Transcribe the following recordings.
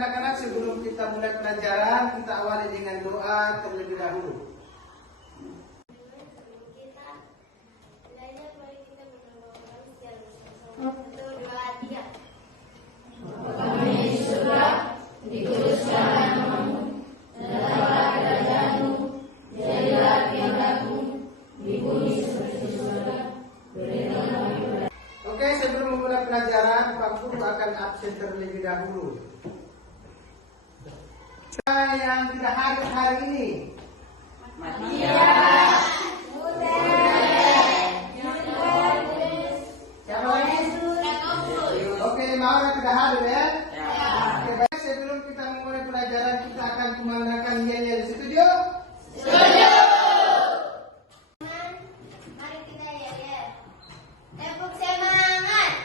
anak-anak, sebelum kita mulai pelajaran, kita awali dengan doa terlebih dahulu. Oke, sebelum memulai pelajaran, Pak Guru akan absen terlebih dahulu. Siapa yang tidak hadir hari ini? Matias, siapa lagi? Oke, Maura tidak hadir ya? Oke, baik, sebelum kita memulai pelajaran, kita akan kumandangkan yel-yel. Setuju? Mari kita yel-yel. Tepuk semangat.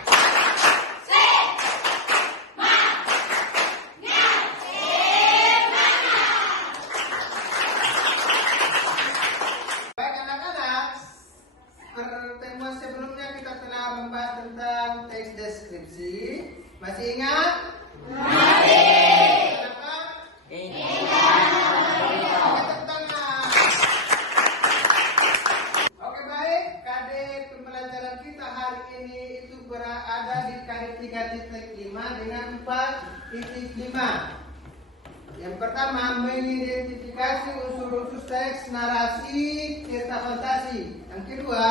Baik anak-anak, pertemuan sebelumnya kita telah membahas tentang teks deskripsi. Masih ingat? Masih. Kenapa? Oke baik, KD pembelajaran kita hari ini itu berada di KD 3.5 dengan 4.5. Yang pertama, mengidentifikasi unsur-unsur teks, narasi, cerita fantasi. Yang kedua,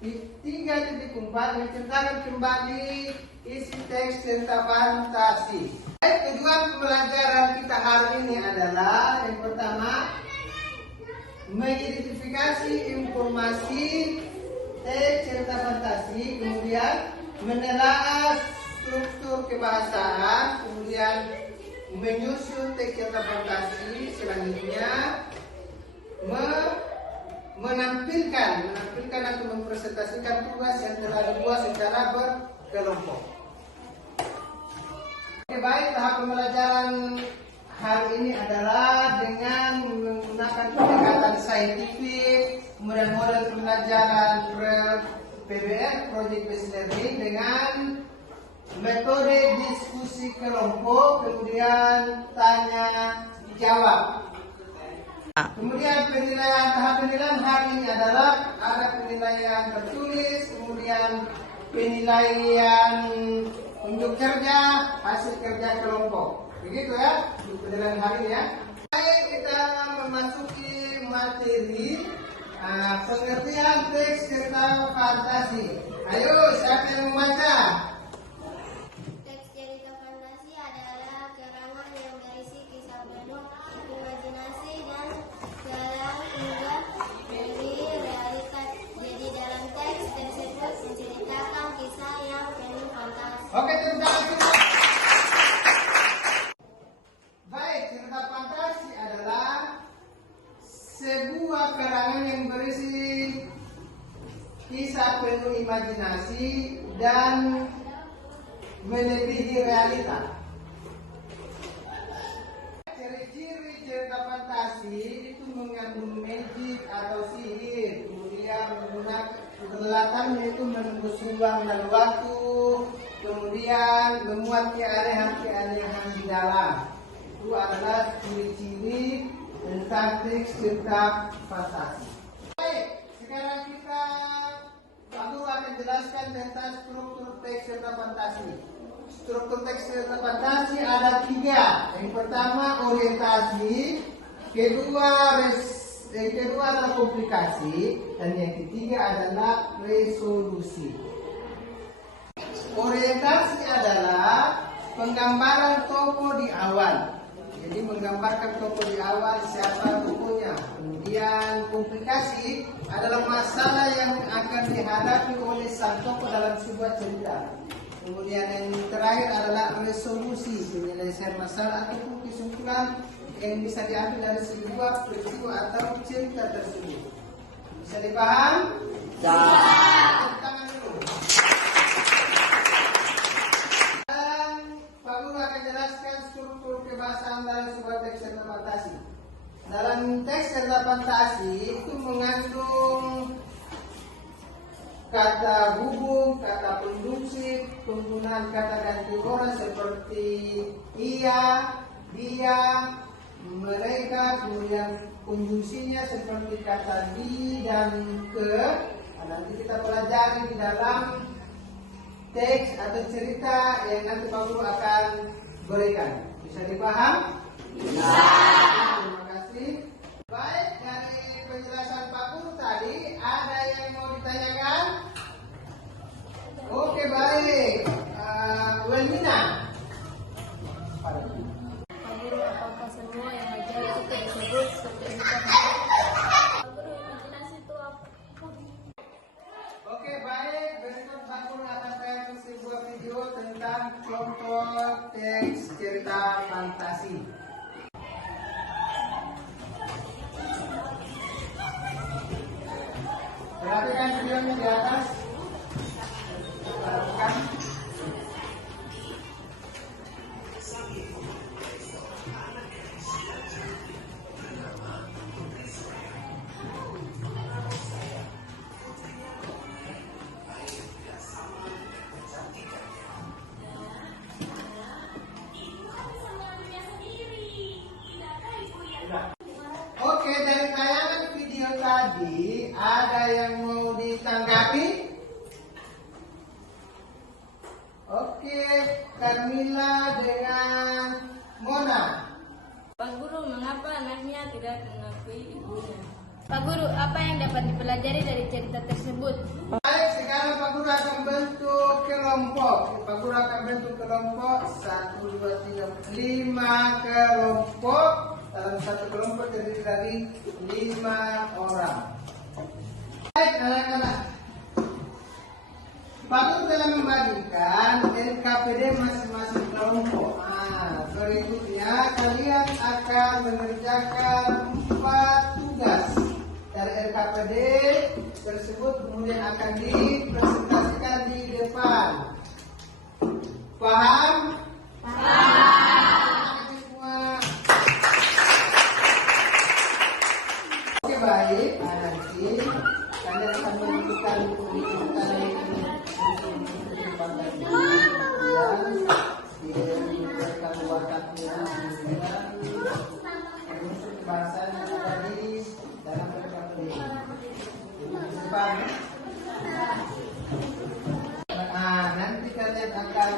di 3.4 menceritakan kembali isi teks cerita fantasi. Tujuan pembelajaran kita hari ini adalah yang pertama, mengidentifikasi informasi teks cerita fantasi, kemudian menelaah struktur kebahasaan, kemudian menyusun teks cerita fantasi, selanjutnya menampilkan atau mempresentasikan tugas yang telah dibuat secara berkelompok. Oke baik, tahap pembelajaran hari ini adalah dengan menggunakan pendekatan saintifik, kemudian model pembelajaran PBL (Project Based Learning) dengan metode diskusi kelompok, kemudian tanya jawab. Kemudian tahap penilaian hari ini adalah ada penilaian tertulis, kemudian penilaian untuk kerja, hasil kerja kelompok. Begitu ya, untuk penilaian hari ini ya. Baik, kita memasuki materi pengertian teks cerita fantasi. Ayo, siapa yang membaca? Teks cerita fantasi adalah karangan yang berisi kisah penuh imajinasi dan jalan hingga dari realitas. Jadi dalam teks tersebut menceritakan kisah yang penuh fantasi. Oke, tepuk tangan kita. Baik, cerita fantasi adalah sebuah karangan yang berisi kisah penuh imajinasi dan melebihi realita. Ciri-ciri cerita fantasi itu mengandung magic atau sihir, kemudian menggunakan peralatannya itu menembus ruang dan waktu, kemudian memuat keanehan-keanehan di dalam. Itu adalah ciri-ciri tentang teks cerita fantasi. Baik, sekarang Pak Guru akan jelaskan tentang struktur teks cerita fantasi. Struktur teks cerita fantasi ada 3. Yang pertama orientasi, kedua adalah komplikasi, dan yang ketiga adalah resolusi. Orientasi adalah penggambaran tokoh di awal. Jadi menggambarkan tokoh di awal, siapa tokohnya. Kemudian komplikasi adalah masalah yang akan dihadapi oleh sang tokoh dalam sebuah cerita. Kemudian yang terakhir adalah resolusi, penyelesaian masalah ataupun kesimpulan yang bisa diambil dari sebuah peristiwa atau cerita tersebut. Bisa dipaham? Ya. Tepuk tangan dulu. Pak Guru akan jelaskan struktur kebahasaan dalam sebuah teks cerita fantasi. Dalam teks cerita fantasi itu mengandung kata hubung, kata pendungsip, penggunaan kata ganti orang seperti iya, dia, mereka, kemudian konjungsinya seperti kata di dan ke. Nah, nanti kita pelajari di dalam teks atau cerita yang nanti Pak Guru akan berikan. Bisa dipaham? Bisa. Terima kasih. Baik, dari penjelasan Pak Guru tadi, ada yang mau ditanyakan? Oke, baik. Welmina. Pak Guru, apakah semua yang ajar itu tersebut seperti Pak Guru, imajinasi itu apa? Oke, baik. Berikut Pak Guru akan tayangkan sebuah video tentang contoh teks cerita fantasi. Perhatikan videonya di atas. Perhatikan. Oke, dari tayangan video tadi ada yang mau ditanggapi? Oke, Carmila dengan Mona. Pak Guru, mengapa anaknya tidak mengakui ibunya? Pak Guru, apa yang dapat dipelajari dari cerita tersebut? Baik, sekarang Pak Guru akan bentuk kelompok. Pak Guru akan bentuk kelompok 1, 2, 3, 5 kelompok. Dalam satu kelompok terdiri dari 5 orang. Baik, anak-anak. Pak Guru telah membagikan LKPD masing-masing kelompok. Nah, berikutnya kalian akan mengerjakan 4 tugas dari LKPD tersebut, kemudian akan dipresentasikan di depan. Paham? Paham. Semua. Oke, baik. Nah, nanti kalian akan menentukan bahasan yang ada di dalam LKPD. Nah, nanti kalian akan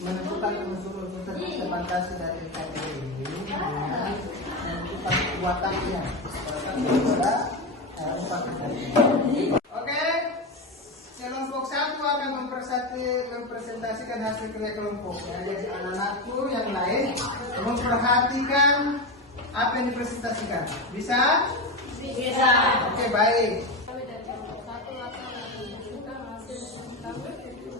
menentukan unsur-unsur fantasi dari LKPD ini dengan menentukan kekuatannya. Oke, kelompok 1 akan mempresentasikan hasil kerja kelompoknya. Jadi anak-anakku yang lain memperhatikan apa yang dipresentasikan. Bisa? Bisa. Oke, baik. Kami dari kelompok 1 akan menunjukkan hasil kami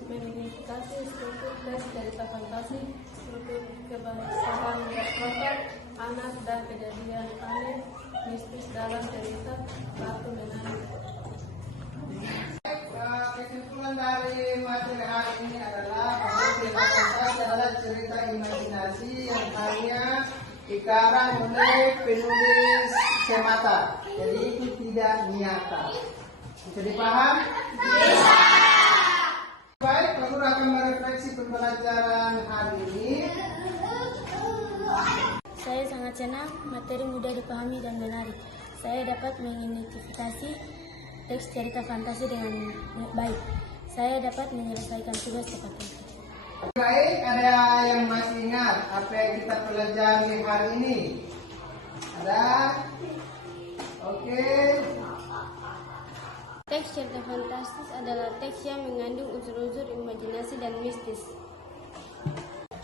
mengidentifikasi struktur tes cerita fantasi, struktur kebangsaan masyarakat, anak dan kejadian aneh, mistis dalam cerita, satu menarik. Kesimpulan dari materi hari ini adalah bahwa cerita fantasi adalah cerita imajinasi yang hanya dikarang oleh penulis semata, jadi itu tidak nyata. Bisa dipaham? Bisa. Baik, Pak Guru akan merefleksi pembelajaran hari ini. Saya sangat senang, materi mudah dipahami dan menarik. Saya dapat mengidentifikasi teks cerita fantasi dengan baik. Saya dapat menyelesaikan tugas tepat waktu. Baik, ada yang masih ingat apa yang kita pelajari hari ini? Ada? Oke. Teks cerita fantastis adalah teks yang mengandung unsur-unsur imajinasi dan mistis.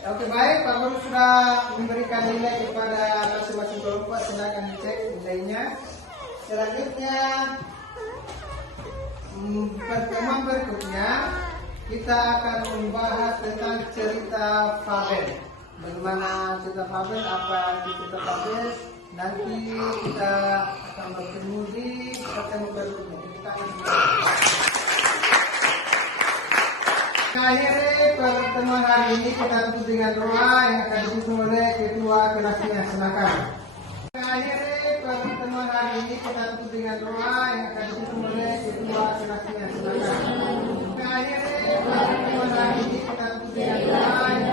Oke, baik, Pak Guru sudah memberikan nilai kepada masing-masing kelompok, silakan dicek nilainya. Selanjutnya, pertemuan berikutnya kita akan membahas tentang cerita fabel. Bagaimana cerita fabel, apa arti cerita fabel? Nanti kita akan bertemu di pertemuan berikutnya. Kita akan akhiri pertemuan hari ini kita tutup dengan doa yang akan disusun oleh ketua kelasnya. Silakan. Akhiri pertemuan pertemuan hari ini kita tutup dengan doa yang akan ditutup oleh ketua laki-laki. Silakan. Kita akhiri pertemuan hari ini kita tutup dengan doa yang